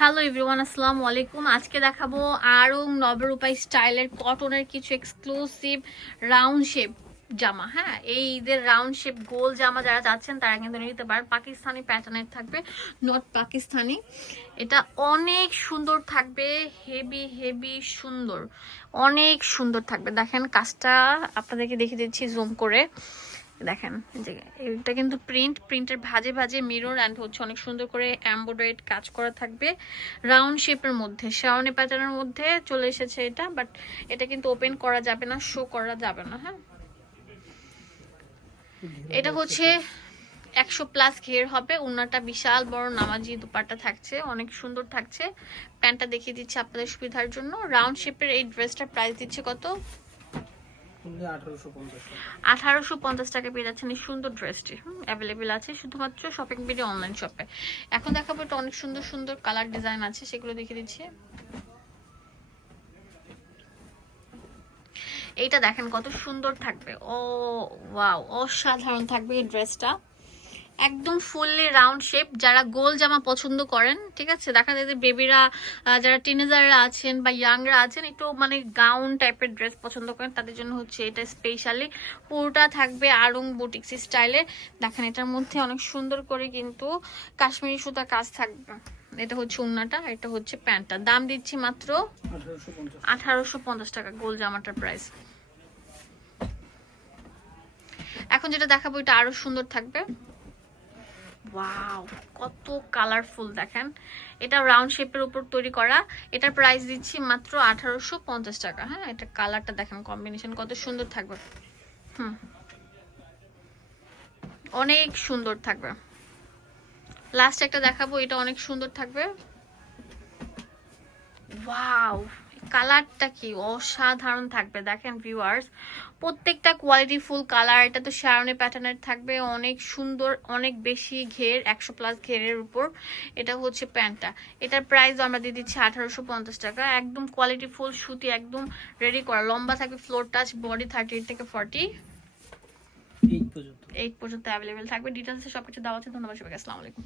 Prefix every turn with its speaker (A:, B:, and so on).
A: Hello everyone আসসালামু আলাইকুম আজকে দেখাবো আরং নবরূপাই স্টাইলের কটনের কিছু এক্সক্লুসিভ রাউন্ড শেপ জামা। হ্যাঁ এই ঈদের রাউন্ড শেপ গোল জামা যারা চাচ্ছেন, তারা কিন্তু নিতে পারেন। পাকিস্তানি প্যাটার্নের থাকবে নট পাকিস্তানি। এটা অনেক সুন্দর থাকবে হেভি হেভি সুন্দর। অনেক সুন্দর থাকবে। দেখেন কাজটা আপনাদেরকে দেখিয়ে দিচ্ছি জুম করে। দেখেন যে এটা কিন্তু প্রিন্ট প্রিন্টের ভাজে ভাজে মিরর অ্যান্ড হচ্ছে অনেক সুন্দর করে এমব্রয়ডারিড কাজ করা থাকবে। রাউন্ড শেপের মধ্যে, শাওনি প্যাটার্নের মধ্যে চলে এসেছে এটা বাট এটা কিন্তু ওপেন করা যাবে না শো করা যাবে না হ্যাঁ? এটা হচ্ছে একশো প্লাস ঘের হবে উন্নাটা বিশাল বড় নামাজি দুপাট্টা থাকছে, অনেক সুন্দর থাকছে। প্যান্টটা দেখিয়ে দিচ্ছে আপনাদের সুবিধার জন্য। রাউন্ড শেপের এই ড্রেসটার প্রাইস দিচ্ছে কত?
B: আঠারোশো পঞ্চাশ
A: টাকা। পেয়ে যাচ্ছেন সুন্দর ড্রেসটি। অ্যাভেলেবেল আছে শুধুমাত্র শপিং বিডি অনলাইন শপে এখন দেখাবো এটা অনেক সুন্দর সুন্দর কালার ডিজাইন আছে, সেগুলো দেখে দিচ্ছি। এইটা দেখেন কত সুন্দর থাকবে। ও ওয়াও অসাধারণ থাকবে এই ড্রেসটা। একদম ফুললি রাউন্ড শেপ, যারা গোল জামা পছন্দ করেন, ঠিক আছে? দেখা যায় যে বেবিরা যারা টিনেজাররা আছেন বা ইয়াংরা আছেন, একটু মানে গাউন টাইপের ড্রেস পছন্দ করেন, তাদের জন্য হচ্ছে এটা স্পেশালি পুরোটা থাকবে আরং বুটিক্স স্টাইলে। দেখেন, এটার মধ্যে অনেক সুন্দর করে কিন্তু কাশ্মীরি সুতা কাজ থাকবে। এটা হচ্ছে উন্নাটা, এটা হচ্ছে প্যান্টটা। দাম দিচ্ছি মাত্র
B: আঠারোশো পঞ্চাশ
A: টাকা গোল জামাটার প্রাইস এখন যেটা দেখাবো, এটা আরও সুন্দর থাকবে। ওয়াও কত কালারফুল দেখেন। এটা রাউন্ড শেপের উপর তৈরি করা। এটার প্রাইস দিচ্ছি মাত্র আঠারোশো পঞ্চাশ টাকা। হ্যাঁ এটা কালারটা দেখেন কম্বিনেশন কত সুন্দর থাকবে। হুম। অনেক সুন্দর থাকবে। লাস্ট একটা দেখাবো, এটা অনেক সুন্দর থাকবে। ওয়াও কালারটা কি অসাধারণ থাকবে। দেখেন ভিউয়ার্স প্রত্যেকটা কোয়ালিটি ফুল কালার এটা তো শারনে প্যাটার্নের থাকবে। অনেক সুন্দর অনেক বেশি ঘের একশো প্লাস ঘেরের উপর এটা হচ্ছে প্যান্টটা। এটার প্রাইস আমরা দিয়ে দিচ্ছি আঠারোশো পঞ্চাশ টাকা। একদম কোয়ালিটি ফুল সুতি একদম রেডি করা। লম্বা থাকবে floor touch body thirty eight থেকে ফর্টি
B: এই পর্যন্ত।
A: এইট পর্যন্ত অ্যাভেলেবেল থাকবে। ডিটেলসে সব কিছু দেওয়া আছে। ধন্যবাদ সবাইকে। আসসালামু আলাইকুম।